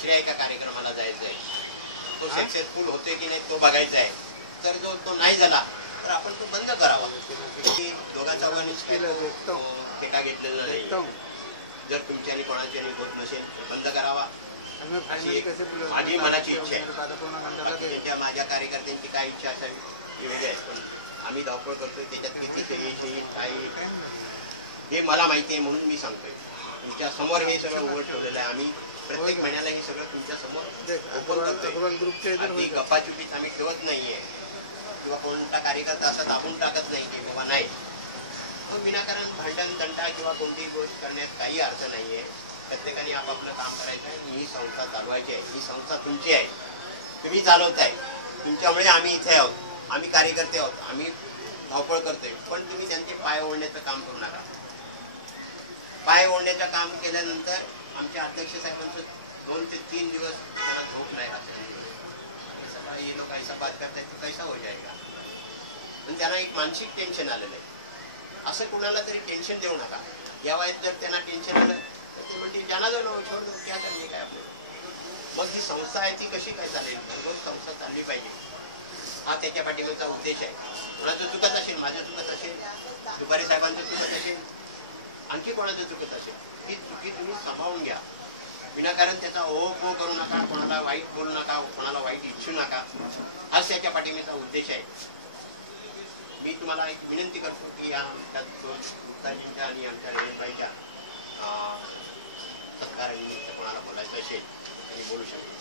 दुसऱ्या एका कार्यक्रमाला जायचं आहे, तो सक्सेसफुल होतोय की नाही तो बघायचा आहे. तर जो तो नाही झाला तर आपण तो बंद करावा. दोघांचा टेका घेतलेला नाही. जर तुमच्या आणि कोणाच्या होत नसेल बंद करावा अशी माझी मनाची इच्छा आहे. माझ्या कार्यकर्त्यांची काय इच्छा असावी वेगळी आहे, पण आम्ही धावपळ करतोय त्याच्यात किती येईल काय हे मला माहिती आहे म्हणून मी सांगतोय. तुमच्या समोर हे सगळं उघड ठेवलेलं आहे. आम्ही प्रत्येक महिन्याला हे सगळं तुमच्या समोर ओपन करतोय. गप्पाचुपीत आम्ही ठेवत नाहीये किंवा कोणता कार्यकर्ता असा दाबून टाकत नाही की बाबा नाही. मग विनाकारण भांडण तंटा किंवा कोणतीही गोष्ट करण्यात काही अर्थ नाहीये. प्रत्येकाने आपापलं काम करायचं आहे. ही संस्था चालवायची आहे. ही संस्था तुमची आहे, तुम्ही चालवताय. तुमच्यामुळे आम्ही इथे आहोत, आम्ही कार्यकर्ते आहोत, आम्ही धावपळ करतोय. पण तुम्ही त्यांचे पाय ओढण्याचं काम करू नका. पाय ओढण्याचं काम केल्यानंतर आमच्या अध्यक्ष साहेबांचं 2 ते 3 दिवस त्यांना झोप नाही राहत. ये लोग ऐसा बात करतायत तो कैसा हो जाएगा. पण त्यांना एक मानसिक टेन्शन आलेलं आहे. असं कुणाला तरी टेन्शन देऊ नका. या वयात जर त्यांना टेन्शन आलं तर ते म्हणतील जाना दो ना, छोड दो, क्या करणे काय आपलं. मग जी संस्था आहे ती कशी काय चालेल. रोज संस्था चालली पाहिजे हा त्याच्या पाठीमागचा उद्देश आहे. कोणाचं चुकत असेल, माझं चुकत असेल, दुपारी साहेबांचं चुकत असेल, आणखी कोणाचं चुकत असेल, ती चुकी तुम्ही सांभाळून घ्या. विनाकारण त्याचा ओहो करू नका, कोणाला वाईट बोलू नका, कोणाला वाईट इच्छू नका. हाच त्याच्या पाठीमागचा उद्देश आहे. मी तुम्हाला एक विनंती करतो की या आमच्या गुप्ताजींच्या आणि आमच्या रेणुबाईच्या सत्कारानिमित्त कोणाला बोलायचं असेल त्यांनी बोलू शकतो.